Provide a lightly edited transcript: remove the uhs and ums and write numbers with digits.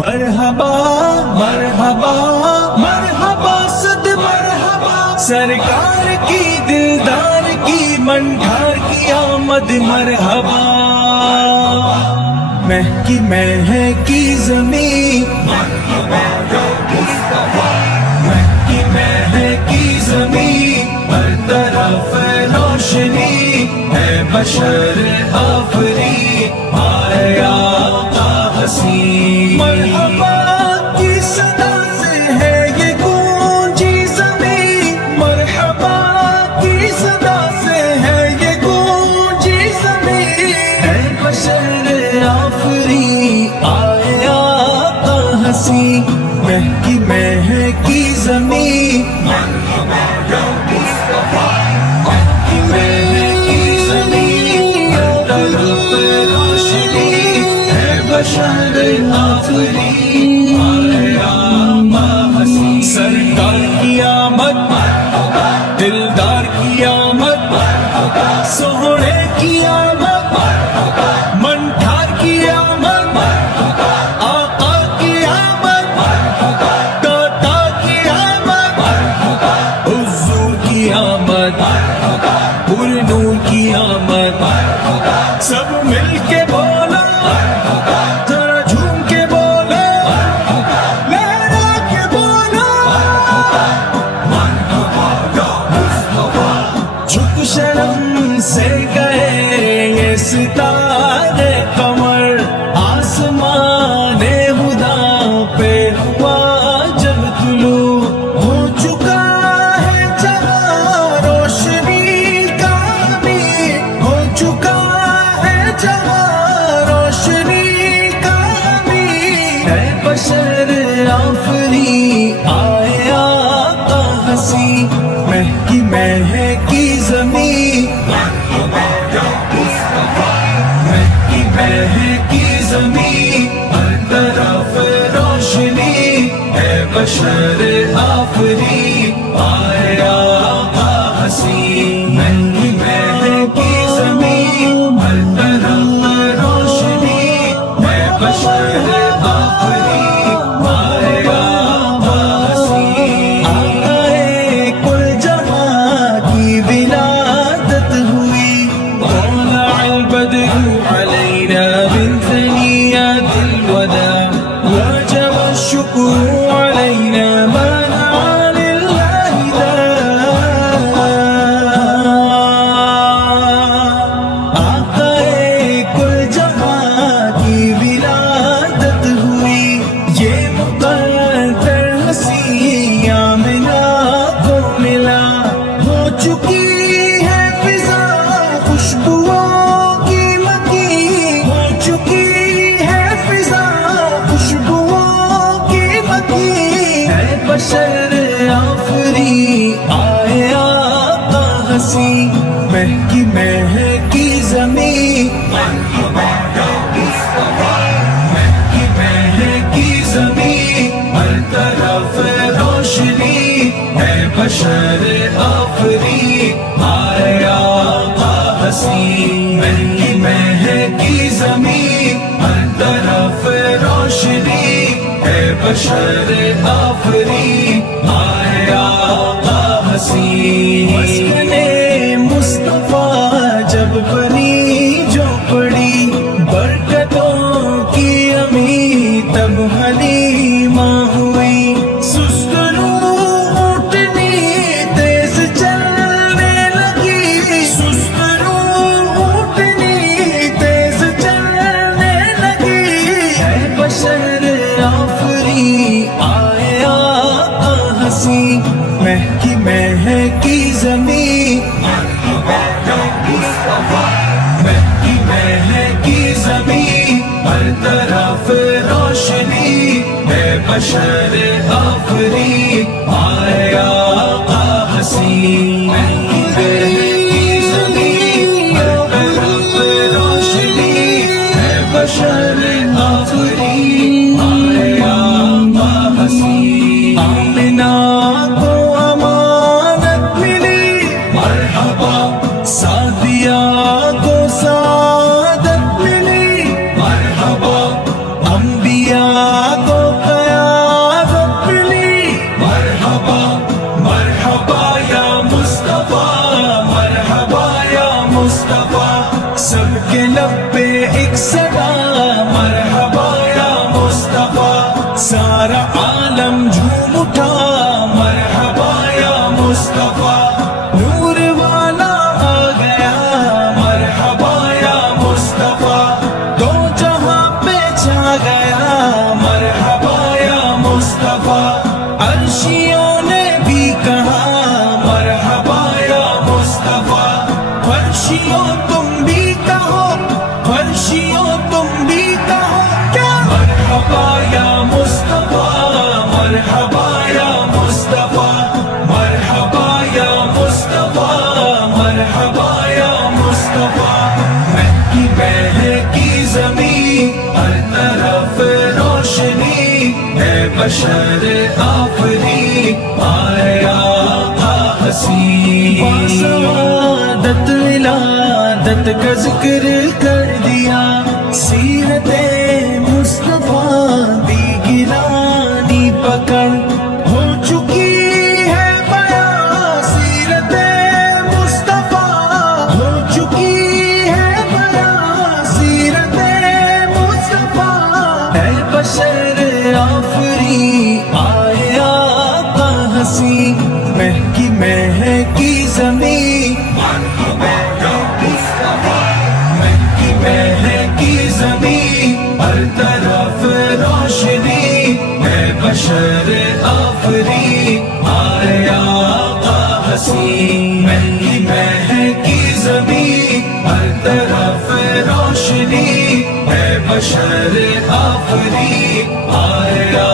مرحبا مرحبا مرحبا صد مرحبا، سرکار کی دلدار کی منڈھار کی آمد مرحبا، مہکی مہکی زمین مہکی مہکی زمین، ہر طرف روشنی ہے بشر آفری، آیا آقا حسین مرحبا کی صدا سے ہے یہ گونجی زمین، مرحبا کی صدا سے ہے یہ گونجی زمین، ہے بشر آفری آیا آقا حسین، مہکی مہکی زمین مرحبا یا مصطفیٰ، مہکی مہکی زمین، ہر طرف روشنی ہے بشر آفری آیا آقا حسین، سرکار کی آمد دلدار کی آمد، سوہنے کی آمد، منٹھار کی آمد، آقا کی آمد، داتا کی آمد، حضور کی آمد، پر نور کی آمد، سب مل کے بولو ذرا جھوم کے بولو، لہرا کے بولو جھک شرم سے گئے یہ ستارے قمر، آسمان خدا پہ ہوا جب طلوع، ہو چکا ہے جہاں روشنی کا امیر، ہو چکا ہے جہاں روشنی کا امیر، ہے بشر آفری آیا آقا حسین، مہکی مہکی زمین مہکی مہکی زمین، ہر طرف روشنی ہے بشر آفری آیا آقا حسین، مہکی مہکی زمین، ہر طرف روشنی ہے بشر آفری آیا آقا حسین، آقائے کل جہاں کی ولادت ہوئی، طلع البدر علینا من ثنیات الوداع، وجب الشکر علینا ما نعى للہ آقائے کل جہاں کی ولادت ہوئی، یہ مقدر ہنسی آمنہ کو ملا، ہو چکی ہے فضا خوشبوؤں کی مکی، ہو چکی ہے فضا خوشبوؤں کی مکی، ہے بشر آفری آیا آقا حسین، مہکی مہکی زمین مرحبا یا مصطفیٰ، مہکی مہکی زمین، ہر طرف روشنی ہے بشر آفری آیا آقا حسین، مہکی مہکی زمین، ہر طرف روشنی ہے بشر آفری آیا آقا حسین، مسکن مصطفیٰ جب بنی جو پڑی، برکتوں کی امی تب حلیمہ ہوئی، سست روح اٹھنی تیز چلنے لگی، سست روح اٹھنی تیز چلنے لگی، ہے بشر آفری آیا آقا حسین، مہکی مہکی زمین مہکی مہکی زمین، ہر طرف روشنی ہے بشر آفری آیا آقا حسین، مہکی مہکی زمین، ہر طرف روشنی ہے بشر آفری آیا آقا حسین، آمنہ کو امانت ملی مرحبا، سعدیہ کو سعادت ملی مرحبا، انبیاء کو اٹھا مرحبا یا مصطفیٰ، سارا عالم جھوم اٹھا مرحبا یا مصطفیٰ، نور والا آ گیا مرحبا یا مصطفیٰ، دو جہاں پہ چھا گیا مرحبا یا مصطفیٰ، عرشیوں نے بھی کہا مرحبا یا مصطفیٰ، فرشیوں تم بھی کہو، فرشیوں تم بھی کہو کیا مرحبا یا مصطفیٰ، مرحبا یا مصطفیٰ، مرحبا یا مصطفیٰ، مرحبا یا مصطفیٰ، مہکی مہکی زمین ہر طرف روشنی ہے، بشر آفری آیا آقا حسین، سعادت ولادت کا ذکر کر دیا، سیرت مصطفیٰ دی گرانی پکڑ ہو چکی ہے بیان، سیرت مصطفیٰ ہو چکی ہے بیان، سیرت مصطفیٰ ہے بشر آفری آئے آقا حسین، مہکی مہکی زمین مہکی مہکی زمین ہر طرف روشنی ہے، بشر آفری آیا آقا حسین، مہکی مہکی زمین ہر طرف روشنی ہے، بشر آفری آیا